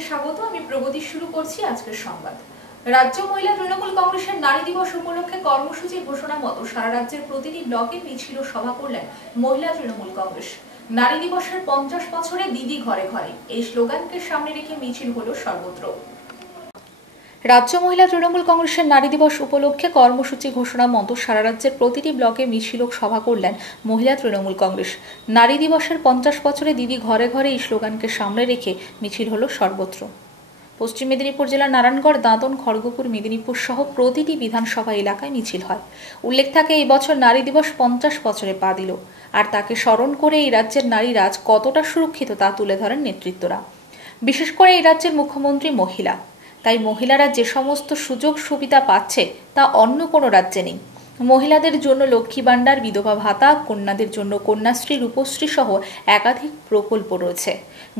সকলকে স্বাগত। আমি প্রগতি শুরু করছি আজকের সংবাদ। রাজ্য মহিলা তৃণমূল কংগ্রেসের নারী দিবস উপলক্ষে কর্মসূচি ঘোষণা মতো সারা রাজ্যের প্রতিটি ব্লকে মিছিল ও সভা করলেন মহিলা তৃণমূল কংগ্রেস। নারী দিবসের 50 বছরে দিদি ঘরে ঘরে এই স্লোগানকে সামনে রেখে মিছিল হলো সর্বত্র। রাজ্য মহিলা তৃণমূল কংগ্রেসের নারী দিবস উপলক্ষে কর্মসূচি ঘোষণা মতো সারা রাজ্যের প্রতিটি ব্লকে মিছিল ও সভা করলেন মহিলা তৃণমূল কংগ্রেস। নারী দিবসের 50 বছরে দিদি ঘরে ঘরে এই স্লোগানকে সামনে রেখে মিছিল হলো সর্বত্র। পশ্চিম মেদিনীপুর জেলার নারায়ণগড়, দাঁতন, খড়গপুর, মেদিনীপুর সহ প্রতিটি বিধানসভা এলাকায় মিছিল হয়। উল্লেখ থাকে এই বছর নারী দিবস 50 বছরে পা দিল, আর তাকে স্মরণ করে এই রাজ্যের নারীরা আজ কতটা সুরক্ষিত তা তুলে ধরেন নেতৃত্বরা। বিশেষ করে এই রাজ্যের মুখ্যমন্ত্রী মহিলা, তাই মহিলারা যে সমস্ত সুযোগ সুবিধা পাচ্ছে তা অন্য কোনো রাজ্যে নেই। মহিলাদের জন্য লক্ষ্মী ভাণ্ডার, বিধবা ভাতা, কন্যাদের জন্য কন্যাশ্রী, রূপশ্রী সহ একাধিক প্রকল্প রয়েছে।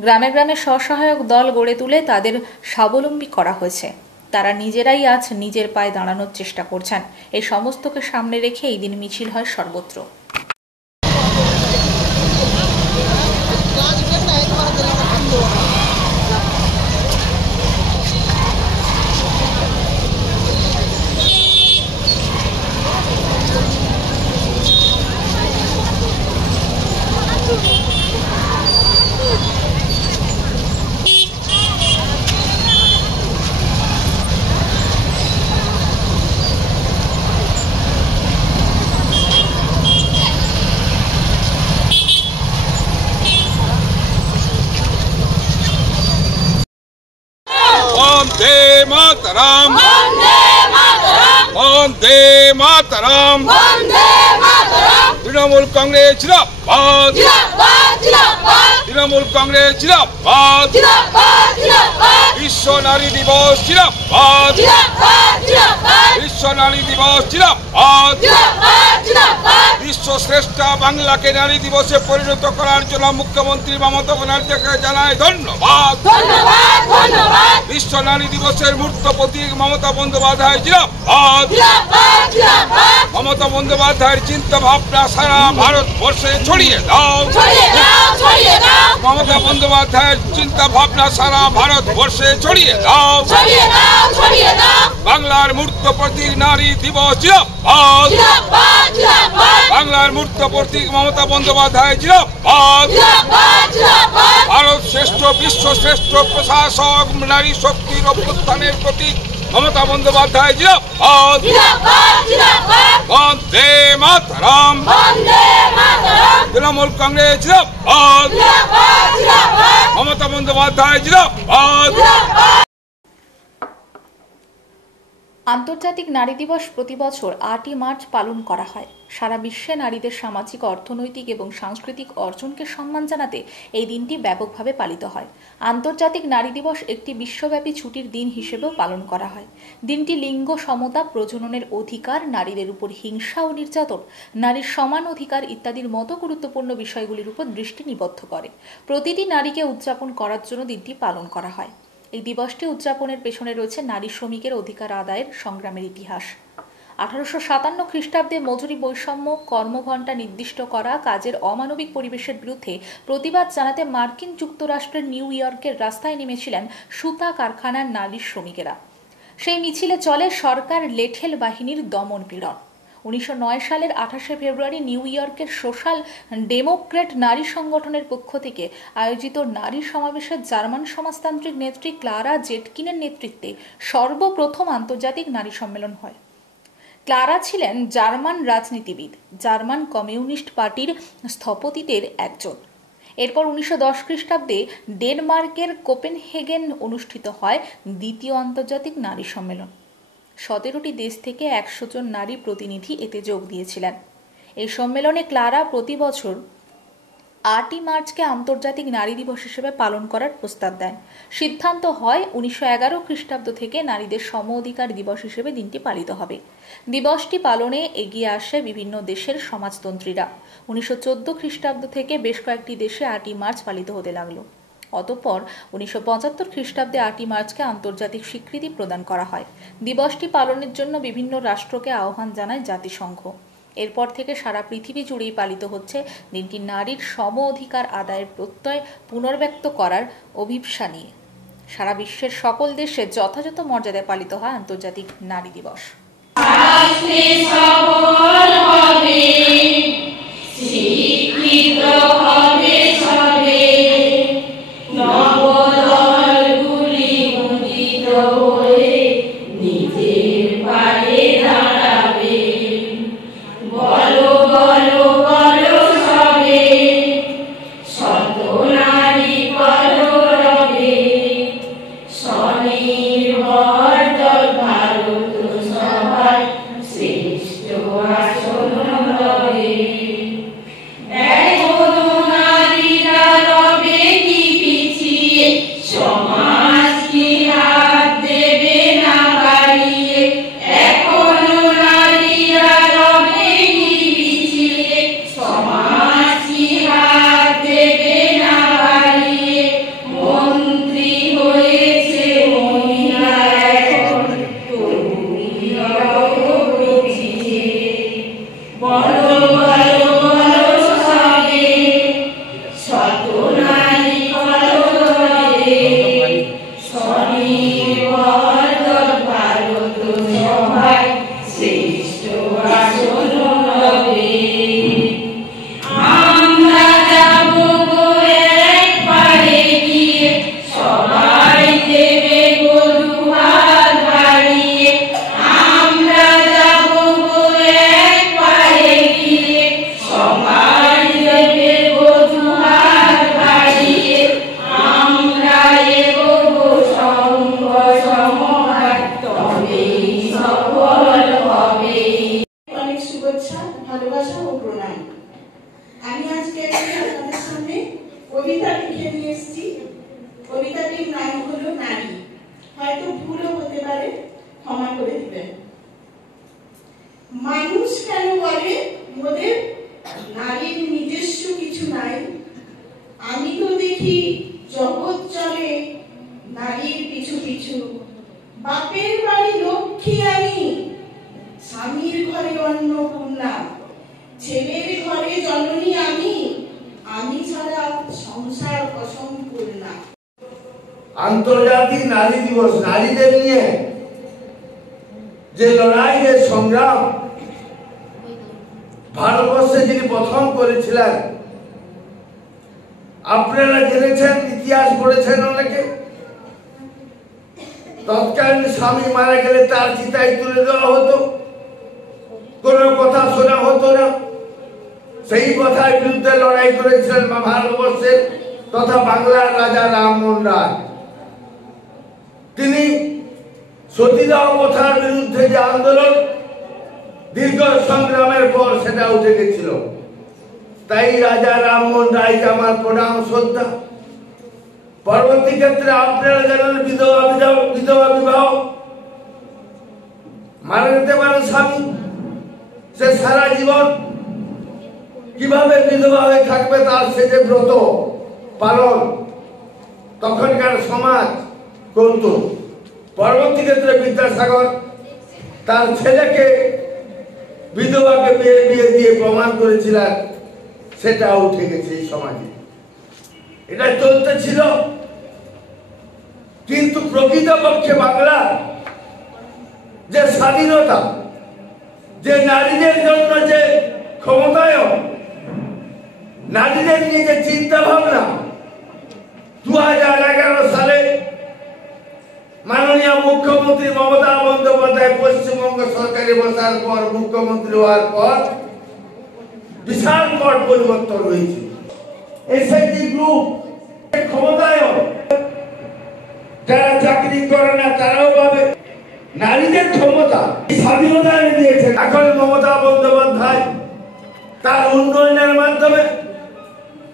গ্রামে গ্রামে স্বসহায়ক দল গড়ে তুলে তাদের স্বাবলম্বী করা হয়েছে। তারা নিজেরাই আজ নিজের পায়ে দাঁড়ানোর চেষ্টা করছেন। এই সমস্তকে সামনে রেখে এই দিন মিছিল হয় সর্বত্র। वंदे मातरम, वंदे मातरम, तृणमूल कांग्रेस जिंदाबाद, तृणमूल कांग्रेस जिंदाबाद, विश्व नारी दिवस जिंदाबाद, विश्व नारी दिवस जिंदाबाद, विश्व श्रेष्ठ बांगला के नारी दिवसे परिणत करार जন্য मुख्यमंत्री ममता बनर्जीকে জানাই ধন্যবাদ। विश्व नारी दिवसेर मूर्त प्रतीक ममता बंदोपाध्याय जिंदाबाद, ममता बंदोपाध्याय चिंता भावना सारा भारत वर्षे छड़िए दाओ, ममता बंदोपाध्याय चिंता भावना सारा भारत वर्षे छड़िए दाओ, बांगलार मूर्त प्रतीक नारी दिवस जिंदाबाद, बांगलार मूर्त प्रतीक ममता बंदोपाध्याय जिंदाबाद, भारत श्रेष्ठ विश्व श्रेष्ठ प्रशासक नारी शक्तिर अभ्युत्थानेर प्रतीक ममता बंदोपाध्याय जिंदाबाद, वंदे मातरम, तृणमूल कांग्रेस जिंदाबाद, ममता बंदोपाध्याय जिंदाबाद। আন্তর্জাতিক নারী দিবস প্রতি বছর 8ই মার্চ পালন করা হয়। সারা বিশ্বে নারীদের সামাজিক, অর্থনৈতিক এবং সাংস্কৃতিক অর্জনকে সম্মান জানাতে এই দিনটি ব্যাপকভাবে পালিত হয়। আন্তর্জাতিক নারী দিবস একটি বিশ্বব্যাপী ছুটির দিন হিসেবেও পালন করা হয়। দিনটি লিঙ্গ সমতা, প্রজননের অধিকার, নারীদের উপর হিংসা ও নির্যাতন, নারীর সমান অধিকার ইত্যাদির মতো গুরুত্বপূর্ণ বিষয়গুলির উপর দৃষ্টি নিবদ্ধ করে। প্রতিটি নারীকে উদযাপন করার জন্য দিনটি পালন করা হয়। এই দিবসটি উদযাপনের পেছনে রয়েছে নারী শ্রমিকের অধিকার আদায়ের সংগ্রামের ইতিহাস। 1857 খ্রিস্টাব্দে মজুরি বৈষম্য, কর্মঘণ্টা নির্দিষ্ট করা, কাজের অমানবিক পরিবেশের বিরুদ্ধে প্রতিবাদ জানাতে মার্কিন যুক্তরাষ্ট্রের নিউ ইয়র্কের রাস্তায় নেমেছিলেন সুতা কারখানার নারী শ্রমিকেরা। সেই মিছিলে চলে সরকার লেঠেল বাহিনীর দমন পীড়ন। 1909 সালের 28শে ফেব্রুয়ারি নিউ ইয়র্কের সোশ্যাল ডেমোক্র্যাট নারী সংগঠনের পক্ষ থেকে আয়োজিত নারী সমাবেশে জার্মান সমাজতান্ত্রিক নেত্রী ক্লারা জেটকিনের নেতৃত্বে সর্বপ্রথম আন্তর্জাতিক নারী সম্মেলন হয়। ক্লারা ছিলেন জার্মান রাজনীতিবিদ, জার্মান কমিউনিস্ট পার্টির স্থপতিদের একজন। এরপর 1910 খ্রিস্টাব্দে ডেনমার্কের কোপেনহেগেন অনুষ্ঠিত হয় দ্বিতীয় আন্তর্জাতিক নারী সম্মেলন। 17টি দেশ থেকে 100 জন নারী প্রতিনিধি এতে যোগ দিয়েছিলেন। এই সম্মেলনে ক্লারা প্রতি বছর 8ই মার্চকে আন্তর্জাতিক নারী দিবস হিসেবে পালন করার প্রস্তাব দেন। সিদ্ধান্ত হয় 1911 খ্রিস্টাব্দ থেকে নারীদের সম অধিকার দিবস হিসেবে দিনটি পালিত হবে। দিবসটি পালনে এগিয়ে আসে বিভিন্ন দেশের সমাজতন্ত্রীরা। 1914 খ্রিস্টাব্দ থেকে বেশ কয়েকটি দেশে 8ই মার্চ পালিত হতে লাগলো। অতঃপর 1975 খ্রিস্টাব্দে 8ই মার্চকে আন্তর্জাতিক স্বীকৃতি প্রদান করা হয়। দিবসটি পালনের জন্য বিভিন্ন রাষ্ট্রকে আহ্বান জানায় জাতিসংঘ। এরপর থেকে সারা পৃথিবী জুড়েই পালিত হচ্ছে দিনটি নারীর সম অধিকার আদায়ের প্রত্যয় পুনর্ব্যক্ত করার অভিপ্সা নিয়ে। সারা বিশ্বের সকল দেশে যথাযথ মর্যাদায় পালিত হয় আন্তর্জাতিক নারী দিবস। ভালোবাসা ও প্রণাম। আমি আজকে আপনাদের সামনে কবিতা লিখে নিয়ে এসেছি। কবিতাটির নাম হলো নারী। হয়তো ভুলও হতে পারে, ক্ষমা করে দিবেন। মানুষ কেন বলে মোদের নারীর নিজস্ব কিছু নাই? আমি তো দেখি জগৎ চলে নারীর পিছু পিছু। বাপের বাড়ি লক্ষ্মী আমি, স্বামীর ঘরে অন্নপূর্ণা, ছেলের ঘরে জননী আমি, আমি ছাড়া সংসার অসম্পূর্ণা। আন্তর্জাতিক নারী দিবস নারীদের নিয়ে যে লড়াই, যে সংগ্রাম ভারতবর্ষে যিনি প্রথম করেছিলেন, আপনারা জেনেছেন, ইতিহাস পড়েছেন অনেকে। তৎকালীন স্বামী মারা গেলে তার চিতায় তুলে দেওয়া হতো, কোনো কথা শোনা হতো না। সেই কথার বিরুদ্ধে লড়াই করেছিলেন ভারতবর্ষের তথা বাংলার রাজা রামমোহন রায়। তিনি সতীদাহ প্রথার বিরুদ্ধে যে আন্দোলন, দীর্ঘ সংগ্রামের পর সেটা উঠে গেছিল। তাই রাজা রামমোহন রায়কে আমার প্রণাম শ্রদ্ধা। পরবর্তী ক্ষেত্রে আপনারা জানেন বিধবা বিবাহ, মারা যেতে পারে স্বামী, সে সারা জীবন কিভাবে বিধবা হয়ে থাকবে তার সে যে ব্রত পালন তখনকার সমাজ করত। পরবর্তী ক্ষেত্রে বিদ্যাসাগর তার ছেলেকে বিধবাকে বিয়ে দিয়ে প্রমাণ করেছিলেন, সেটা উঠে গেছে এই সমাজে। এটা চলতেছিল, কিন্তু প্রকৃতপক্ষে বাংলা যে স্বাধীনতা, যে নারীদের জন্য যে ক্ষমতায়ন, নারীদের নিয়ে যে চিন্তা ভাবনা, 2011 সালে মাননীয় মুখ্যমন্ত্রী মমতা বন্দ্যোপাধ্যায় পশ্চিমবঙ্গ সরকারে বসার পর, মুখ্যমন্ত্রী হওয়ার পর বিশাল পট পরিবর্তন হয়েছে। এসএইচজি গ্রুপ ক্ষমতায়ন, যারা চাকরি করে না তারাও পাবে। নারীদের ক্ষমতা, স্বাধীনতা এনে দিয়েছেন। এখন মমতা বন্দ্যোপাধ্যায় তার উন্নয়নের মাধ্যমে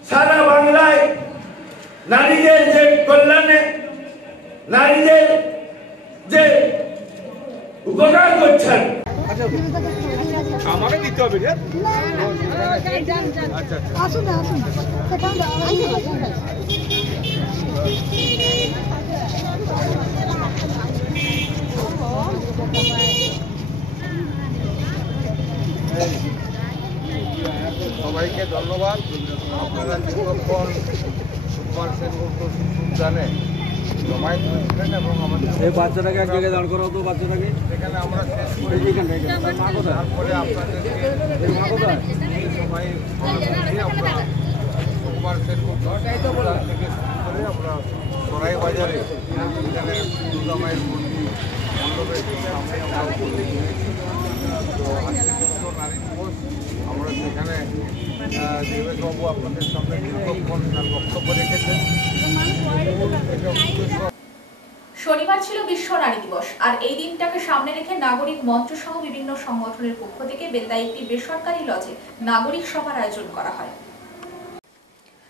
সারা বাংলায় নারীদের যে কল্যাণে, নারীদের যে উপকার করছেন। আমাকে দিতে হবে রে। আসুন আসুন, সবাইকে ধন্যবাদ। আপনারা দীর্ঘক্ষণ সুকুমার সেনগুপ্ত জানেন জমায়েত হয়েছিলেন এবং আমাদের এই বাচ্চাটাকে এক জায়গায় দাঁড় করাও তো বাচ্চাটাকে সেখানে আমরা শেষ করে তারপরে আপনাদেরকে সবাই আমরা সোমবার শেষ করতে থেকে শুরু করে আমরা সরাই বাজারে এখানে দুর্গা মায়ের মন্দির মণ্ডপের সামনে আমরা উপস্থিত হয়েছি। তো আজকে বিশ্ব নারী দিবস আমরা সেখানে দেবেশবাবু আপনাদের সামনে দীর্ঘক্ষণ তার বক্তব্য রেখেছেন। এটা উদ্দেশ্য শনিবার ছিল বিশ্ব নারী দিবস, আর এই দিনটাকে সামনে রেখে নাগরিক মঞ্চ সহ বিভিন্ন সংগঠনের পক্ষ থেকে বেলদায় একটি বেসরকারি লজে নাগরিক সভার আয়োজন করা হয়।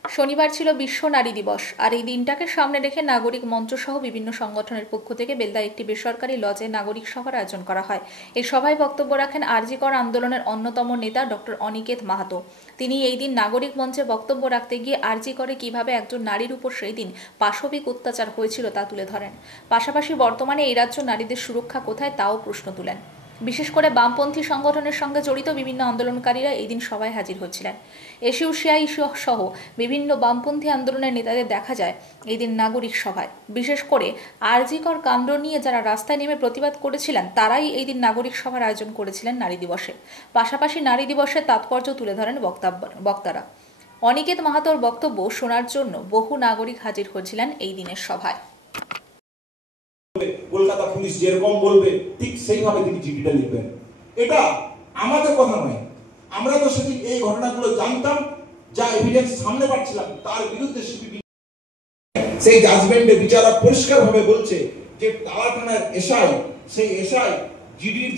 শনিবার ছিল বিশ্ব নারী দিবস, আর এই দিনটাকে সামনে রেখে নাগরিক মঞ্চ সহ বিভিন্ন সংগঠনের পক্ষ থেকে বেলদায় একটি বেসরকারি লজে নাগরিক সভার আয়োজন করা হয়। এই সভায় বক্তব্য রাখেন আরজি কর আন্দোলনের অন্যতম নেতা ডক্টর অনিকেত মাহাতো। তিনি এই দিন নাগরিক মঞ্চে বক্তব্য রাখতে গিয়ে আরজি করে কিভাবে একজন নারীর উপর সেই দিন পাশবিক অত্যাচার হয়েছিল তা তুলে ধরেন। পাশাপাশি বর্তমানে এই রাজ্য নারীদের সুরক্ষা কোথায় তাও প্রশ্ন তুলেন। বিশেষ করে বামপন্থী সংগঠনের সঙ্গে জড়িত বিভিন্ন আন্দোলনকারীরা এই দিন সভায় হাজির হচ্ছিলেন। এসইউসিআই সহ বিভিন্ন বামপন্থী আন্দোলনের নেতাদের দেখা যায় এই দিন নাগরিক সভায়। বিশেষ করে আরজি কর কাণ্ড নিয়ে যারা রাস্তায় নেমে প্রতিবাদ করেছিলেন তারাই এই দিন নাগরিক সভার আয়োজন করেছিলেন নারী দিবসে। পাশাপাশি নারী দিবসের তাৎপর্য তুলে ধরেন বক্তারা। অনিকেত মাহাতোর বক্তব্য শোনার জন্য বহু নাগরিক হাজির হয়েছিলেন এই দিনের সভায়। কলকাতা পুলিশ যেরকম বলবে ঠিক সেইভাবে তিনি চিঠিটা লিখবেন। এটা আমাদের কথা নয়, আমরা তো সেদিন এই ঘটনাগুলো জানতাম, যা এভিডেন্স সামনে পাচ্ছিলাম তার বিরুদ্ধে সেই জাজমেন্টে বিচারক পরিষ্কার ভাবে বলছে যে টালা থানার এসআই, সেই এসআই জিডির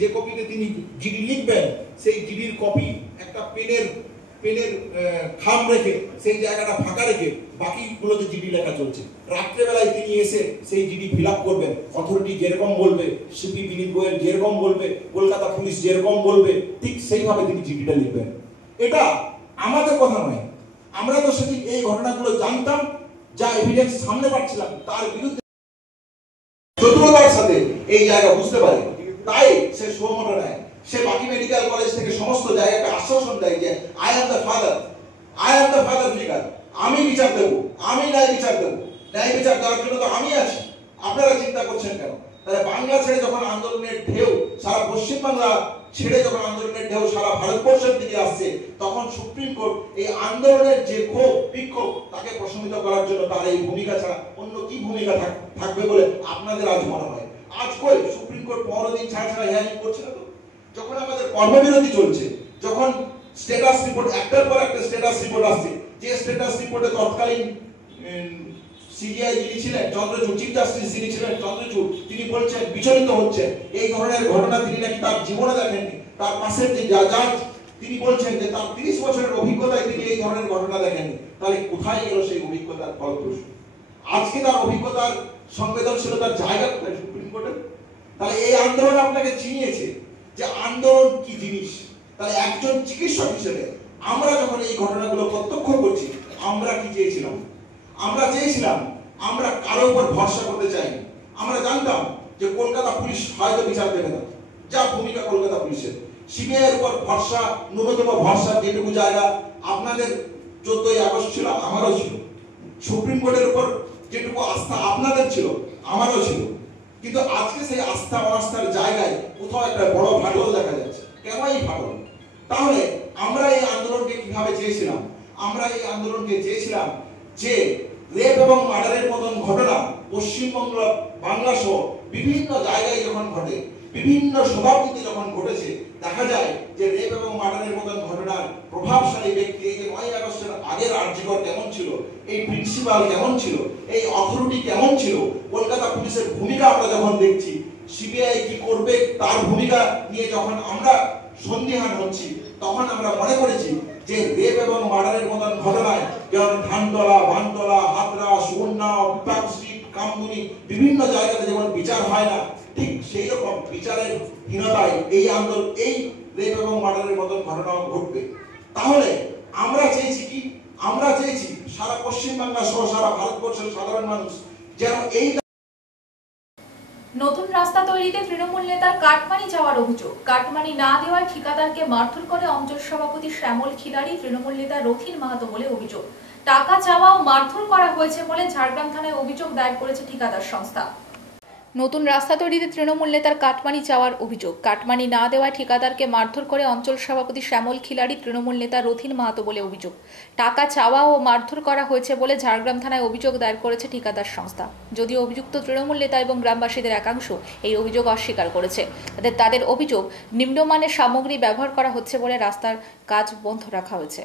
যে কপিতে তিনি জিডি লিখবেন, সেই জিডির কপি একটা পেনের খাম রেখে সেই জায়গাটা ফাঁকা রেখে বাকিগুলোতে জিডি লেখা চলছে। রাত্রেবেলায় তিনি এসে সেই জিডি ফিল আপ করবেন। অথরিটি যেরকম বলবে, সিপি বিনীত গোয়েল যেরকম বলবে, কলকাতা পুলিশ যেরকম বলবে ঠিক সেইভাবে তিনি জিডিটা লিখবেন। এটা আমাদের কথা নয়, আমরা তো সেদিন এই ঘটনাগুলো জানতাম, যা এভিডেন্স সামনে পাচ্ছিলাম তার বিরুদ্ধে চতুরতার সাথে এই জায়গা বুঝতে পারে, তাই সে সুমোটো নেয়। সে বাকি মেডিকেল কলেজ থেকে সমস্ত জায়গাকে আশ্বাসন দেয় যে I am the father figure, আমি বিচার দেব, আমি ন্যায় বিচার দেব, ন্যায় বিচার দেওয়ার জন্য তো আমি আছি, আপনারা চিন্তা করছেন কেন? তাহলে বাংলা ছেড়ে যখন আন্দোলনের ঢেউ সারা পশ্চিমবাংলা ছেড়ে যখন আন্দোলনের ঢেউ সারা ভারতবর্ষের দিকে আসছে, তখন সুপ্রিম কোর্ট এই আন্দোলনের যে ক্ষোভ বিক্ষোভ তাকে প্রশমিত করার জন্য তার এই ভূমিকা ছাড়া অন্য কি ভূমিকা থাকবে বলে আপনাদের আজ মনে হয়? আজ কই সুপ্রিম কোর্ট 15 দিন ছাড়া হিয়ারিং করছে না তো? যখন আমাদের কর্মবিরতি চলছে, যখন স্ট্যাটাস রিপোর্ট একটার পর একটা স্ট্যাটাস রিপোর্ট আসছে, যে স্ট্যাটাস রিপোর্টে তৎকালীন সিজিআই যিনি ছিলেন চন্দ্রচূড়, চিফ জাস্টিস যিনি ছিলেন চন্দ্রচূড়, তিনি বলছেন বিচলিত হচ্ছেন, এই ধরনের ঘটনা তিনি নাকি তার জীবনে দেখেননি। তার পাশের যে জাজ তিনি বলছেন যে তার 30 বছরের অভিজ্ঞতায় তিনি এই ধরনের ঘটনা দেখেননি। তাহলে কোথায় গেল সেই অভিজ্ঞতার ফলপ্রসূ? আজকে তার অভিজ্ঞতার সংবেদনশীলতার জায়গা কোথায় সুপ্রিম কোর্টের? তাহলে এই আন্দোলন আপনাকে চিনিয়েছে যে আন্দোলন কি জিনিস। তাহলে একজন চিকিৎসক হিসেবে আমরা যখন এই ঘটনাগুলো প্রত্যক্ষ করছি, আমরা কি চেয়েছিলাম? আমরা কারো উপর ভরসা করতে চাইনি। আমরা জানতাম যে কলকাতা পুলিশ হয়তো বিচার দেবে না, যা ভূমিকা কলকাতা পুলিশের। সিবিআই এর উপর ভরসা, ন্যূনতম ভরসা যেটুকু জায়গা আপনাদের 14ই আগস্ট ছিল, আমারও ছিল। সুপ্রিম কোর্টের উপর যেটুকু আস্থা আপনাদের ছিল, আমারও ছিল। কিন্তু আজকে সেই আস্থা অনাস্থার জায়গায় কোথাও একটা বড় ফাটল দেখা যাচ্ছে। কেন এই ফাটল? তাহলে আমরা এই আন্দোলনকে কিভাবে চেয়েছিলাম? আমরা এই আন্দোলনকে চেয়েছিলাম যে রেপ এবং মার্ডারের মতন ঘটনা পশ্চিমবঙ্গ, বাংলা সহ বিভিন্ন জায়গায় যখন ঘটে, বিভিন্ন শতাব্দীতে যখন ঘটেছে, দেখা যায় যে রেপ এবং মার্ডারের মতন ঘটনার প্রভাবশালী ব্যক্তি, এই যে 9 আগস্টের আগের আরজি কর কেমন ছিল, এই প্রিন্সিপাল কেমন ছিল, এই অথরিটি কেমন ছিল, কলকাতা পুলিশের ভূমিকা আমরা যখন দেখছি, সিবিআই কি করবে তার ভূমিকা নিয়ে যখন আমরা সন্দিহান হচ্ছি, তখন আমরা মনে করেছি যে রেপ এবং মার্ডারের মতন ঘটনায় যেমন ধানতলা, বানতলা, হাতরা, সুবর্ণা, পার্ক স্ট্রিট, কামদুনি বিভিন্ন জায়গাতে যেমন বিচার হয় না, ঠিক সেই রকম বিচারের হীনতায় এই আন্দোলন, এই রেপ এবং মার্ডারের মতন ঘটনাও ঘটবে। তাহলে আমরা চেয়েছি কি? আমরা চেয়েছি সারা পশ্চিমবাংলা সহ সারা ভারতবর্ষের সাধারণ মানুষ যেন এই নতুন রাস্তা তৈরিতে তৃণমূল নেতার কাটমানি যাওয়ার অভিযোগ। কাটমানি না দেওয়ায় ঠিকাদারকে মারধর করে অঞ্চল সভাপতি শ্যামল খিলাড়ি তৃণমূল নেতা রথিন মাহাতো বলে অভিযোগ। টাকা চাওয়া ও মারধর করা হয়েছে বলে ঝাড়গ্রাম থানায় অভিযোগ দায়ের করেছে ঠিকাদার সংস্থা। নতুন রাস্তা তৈরিতে তৃণমূল নেতার কাটমানি চাওয়ার অভিযোগ। কাটমানি না দেওয়ায় ঠিকাদারকে মারধর করে অঞ্চল সভাপতি শ্যামল খিলাড়ি, তৃণমূল নেতা রথিন মাহাতো বলে অভিযোগ। টাকা চাওয়া ও মারধর করা হয়েছে বলে ঝাড়গ্রাম থানায় অভিযোগ দায়ের করেছে ঠিকাদার সংস্থা। যদিও অভিযুক্ত তৃণমূল নেতা এবং গ্রামবাসীদের একাংশ এই অভিযোগ অস্বীকার করেছে। তাদের অভিযোগ, নিম্নমানের সামগ্রী ব্যবহার করা হচ্ছে বলে রাস্তার কাজ বন্ধ রাখা হয়েছে।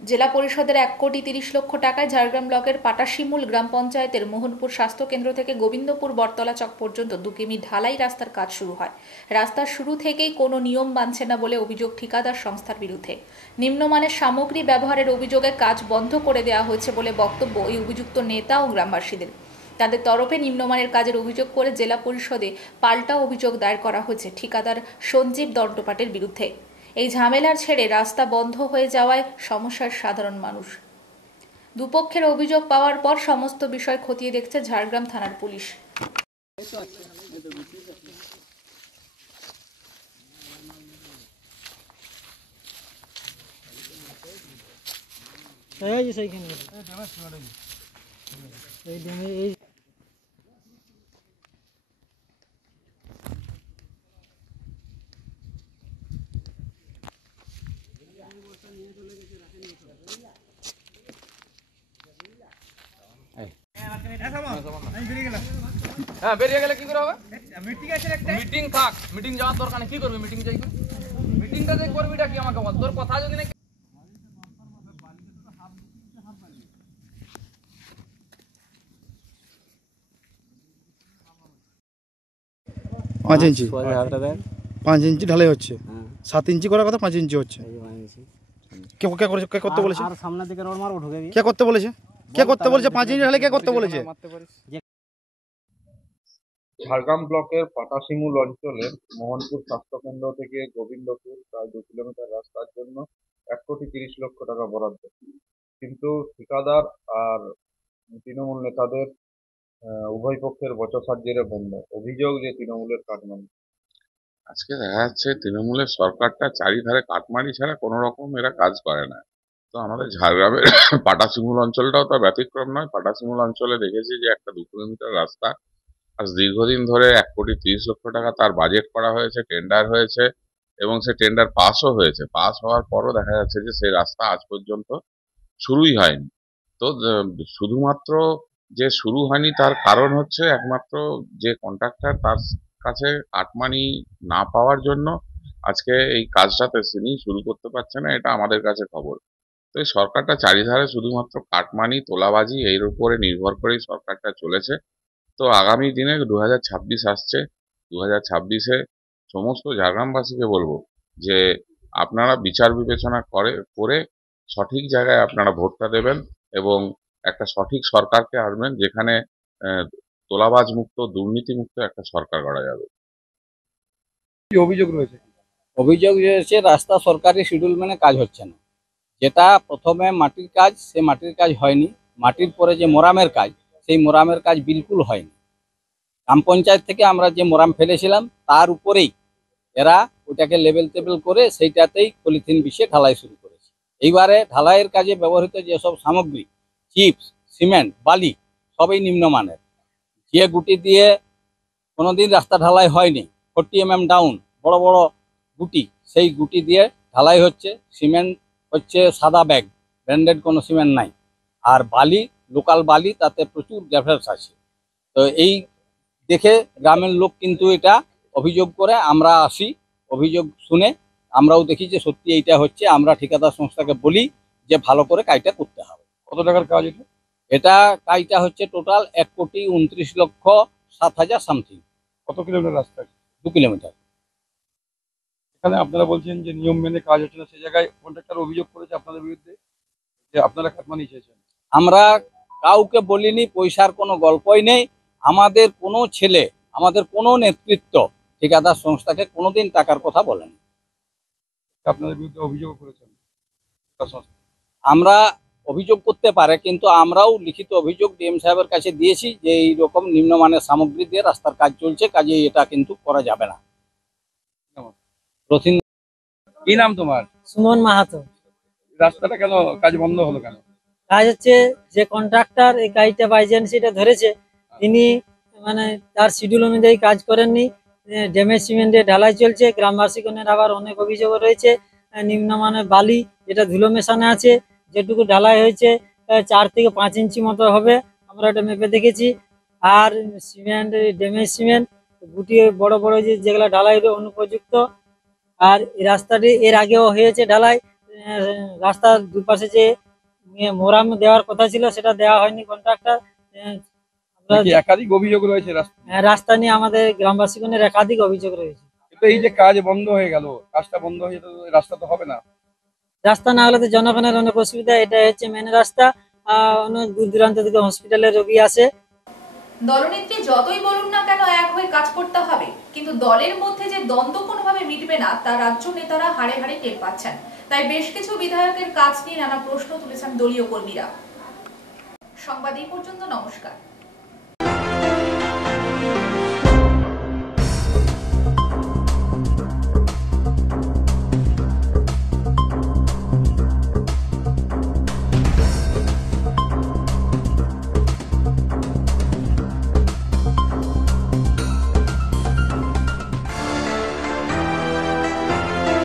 জেলা পরিষদের 1,30,00,000 টাকায় ঝাড়গ্রাম ব্লকের পাটাশিমুল গ্রাম পঞ্চায়েতের মোহনপুর স্বাস্থ্য কেন্দ্র থেকে গোবিন্দপুর বটতলা চক পর্যন্ত 2 কিমি ঢালাই রাস্তার কাজ শুরু হয়। রাস্তার শুরু থেকেই কোনো নিয়ম মানছে না বলে অভিযোগ ঠিকাদার সংস্থার বিরুদ্ধে। নিম্নমানের সামগ্রী ব্যবহারের অভিযোগে কাজ বন্ধ করে দেওয়া হয়েছে বলে বক্তব্য এই অভিযুক্ত নেতা ও গ্রামবাসীদের। তাদের তরফে নিম্নমানের কাজের অভিযোগ করে জেলা পরিষদে পাল্টা অভিযোগ দায়ের করা হয়েছে ঠিকাদার সঞ্জীব দণ্ডপাটের বিরুদ্ধে। এই ঝামেলার ছেড়ে রাস্তা বন্ধ হয়ে যাওয়ায় সমস্যার সাধারণ মানুষ। দুপক্ষের অভিযোগ পাওয়ার পর সমস্ত বিষয় খতিয়ে দেখছে ঝাড়গ্রাম থানার পুলিশ। হ্যাঁ, বেরিয়ে গেলে কি করে হবে? মিটিং থাক, মিটিং যাওয়ার দরকার নেই। কি করবি মিটিং যাই? মিটিংটা যে করবিটা কি আমাকে বল। তোর কথা যদি না 5 ইঞ্চি 5 ইঞ্চি ঢালাই হচ্ছে, 7 ইঞ্চি করার কথা 5 ইঞ্চি হচ্ছে। কে করতে বলেছে? আর সামনের দিকে রোড মারবো ঢুকে গিয়ে। কে করতে বলেছে? 5 ইঞ্চি ঢালাই কে করতে বলেছে? ঝাড়গ্রাম ব্লকের পাটাশিমুল অঞ্চলের মোহনপুর স্বাস্থ্যকেন্দ্র থেকে গোবিন্দপুর প্রায় 2 কিলোমিটার রাস্তার জন্য 1,30,00,000 টাকা বরাদ্দ, কিন্তু ঠিকাদার আর তৃণমূল নেতাদের উভয় পক্ষের বচসার জেরে বন্ধ। অভিযোগ যে তৃণমূলের কাটমানি। আজকে দেখা যাচ্ছে তৃণমূলের সরকারটা চারিধারে কাটমানি ছাড়া কোনো রকম এরা কাজ করে না। তো আমাদের ঝাড়গ্রামের পাটাশিমুল অঞ্চলটাও তো ব্যতিক্রম নয়। পাটাশিমুল অঞ্চলে দেখেছি যে একটা 2 কিলোমিটার রাস্তা আজ দীর্ঘদিন ধরে 1,30,00,000 টাকা তার বাজেট করা হয়েছে, টেন্ডার হয়েছে এবং সে টেন্ডার পাসও হয়েছে। পাস হওয়ার পরও দেখা যাচ্ছে যে সেই রাস্তা আজ পর্যন্ত শুরুই হয়নি। তো শুধুমাত্র যে শুরু হয়নি তার কারণ হচ্ছে একমাত্র যে কন্ট্রাক্টর তার কাছে কাটমানি না পাওয়ার জন্য আজকে এই কাজটাতে তিনি শুরু করতে পারছে না, এটা আমাদের কাছে খবর। তো এই সরকারটা চারিধারে শুধুমাত্র কাটমানি, তোলাবাজি এর উপরে নির্ভর করেই সরকারটা চলেছে। তো আগামী দিনে 2026 আসছে, 2026-এ সমস্ত ঝাড়গ্রামবাসীকে বলবো যে আপনারা বিচার বিবেচনা করে সঠিক জায়গায় আপনারা ভোটটা দেবেন এবং একটা সঠিক সরকারকে আনবেন যেখানে তোলাবাজ মুক্ত, দুর্নীতি মুক্ত একটা সরকার গড়া যাবে। কি অভিযোগ রয়েছে? অভিযোগ রয়েছে রাস্তা সরকারি শিডিউল মেনে কাজ হচ্ছে না। যেটা প্রথমে মাটির কাজ, সে মাটির কাজ হয়নি। মাটির পরে যে মোরামের কাজ, সেই মোরামের কাজ বিলকুল হয়নি। গ্রাম পঞ্চায়েত থেকে আমরা যে মোরাম ফেলেছিলাম তার উপরেই এরা ওটাকে লেবেল টেবেল করে সেইটাতেই পলিথিন বিছিয়ে ঢালাই শুরু করেছে। এইবারে ঢালাইয়ের কাজে ব্যবহৃত যেসব সামগ্রী, চিপস, সিমেন্ট, বালি সবই নিম্নমানের। যে গুটি দিয়ে কোনোদিন রাস্তা ঢালাই হয়নি, 40 mm ডাউন বড় বড় গুটি, সেই গুটি দিয়ে ঢালাই হচ্ছে। সিমেন্ট হচ্ছে সাদা ব্যাগ, ব্র্যান্ডেড কোনো সিমেন্ট নাই। আর বালি লোকাল বালি, তাতে প্রচুর গ্যাভেলস আছে। তো এই দেখে গ্রামের লোক কিন্তু এটা অভিযোগ করে, আমরা আসি, অভিযোগ শুনে আমরাও দেখি যে সত্যি এইটা হচ্ছে। আমরা ঠিকাদার সংস্থাকে বলি যে ভালো করে কাজটা করতে হবে। কত টাকার কাজ এটা? এটা কাজটা হচ্ছে টোটাল 1,29,07,000 সামথিং। কত কিলোমিটার রাস্তা? 2 কিলোমিটার। এখানে আপনারা বলছেন যে নিয়ম মেনে কাজ হচ্ছে না, সেই জায়গায় কন্ট্রাক্টর অভিযোগ করেছে আপনাদের বিরুদ্ধে যে আপনারা কাটমানি চেয়েছেন। আমরা কাউকে বলিনি, পয়সার কোনো গল্পই নেই। আমাদের কোনো ছেলে, আমাদের কোনো নেতৃত্ব ঠিকাদার সংস্থাকে কোনোদিন টাকার কথা বলেনি। আপনাদের বিরুদ্ধে অভিযোগ করেছেন? আমরা অভিযোগ করতে পারে, কিন্তু আমরাও লিখিত অভিযোগ ডিএম সাহেবের কাছে দিয়েছি যে এই রকম নিম্নমানের সামগ্রী দিয়ে রাস্তার কাজ চলছে, কাজে এটা কিন্তু করা যাবে না। কি নাম তোমার? সুমন মাহাতো। রাস্তাটা কেন কাজ বন্ধ হলো কেন? কাজ হচ্ছে যে কন্ট্রাক্টর এই কাজটা বা এজেন্সিটা ধরেছে তিনি মানে তার শিডিউল অনুযায়ী কাজ করেননি। ড্যামেজ সিমেন্টে ঢালাই চলছে, গ্রামবাসীগণের আবার অনেক অভিযোগ রয়েছে। নিম্নমানের বালি যেটা ধুলো মেশানো আছে, যেটুকু ঢালাই হয়েছে 4 থেকে 5 ইঞ্চি মতো হবে, আমরা ওটা মেপে দেখেছি। আর সিমেন্ট, ড্যামেজ সিমেন্ট গুটিয়ে বড় বড় যেগুলো ঢালাই হলো অনুপযুক্ত। আর এই রাস্তাটি এর আগেও হয়েছে ঢালাই, রাস্তার দুপাশে যে মোরাম দেওয়ার কথা ছিল সেটা দেওয়া হয়নি কন্ট্রাক্টর। একাধিক অভিযোগ রয়েছে রাস্তা নিয়ে আমাদের গ্রামবাসীগণের একাধিক অভিযোগ রয়েছে। কিন্তু এই যে কাজ বন্ধ হয়ে গেল, কাজটা বন্ধ হয়ে যেত, রাস্তা তো হবে না। রাস্তা না হলে তো জনগণের অনেক অসুবিধা। এটা হচ্ছে মেন রাস্তা, অনেক দূর দূরান্ত থেকে হসপিটালে রোগী আসে। দলনেত্রী যতই বলুন না কেন এক হয়ে কাজ করতে হবে, কিন্তু দলের মধ্যে যে দ্বন্দ্ব কোনোভাবে মিটবে না তা রাজ্য নেতারা হাড়ে হাড়ে টের পাচ্ছেন। তাই বেশ কিছু বিধায়কের কাজ নিয়ে নানা প্রশ্ন তুলেছেন দলীয় কর্মীরা। সংবাদ এই পর্যন্ত, নমস্কার।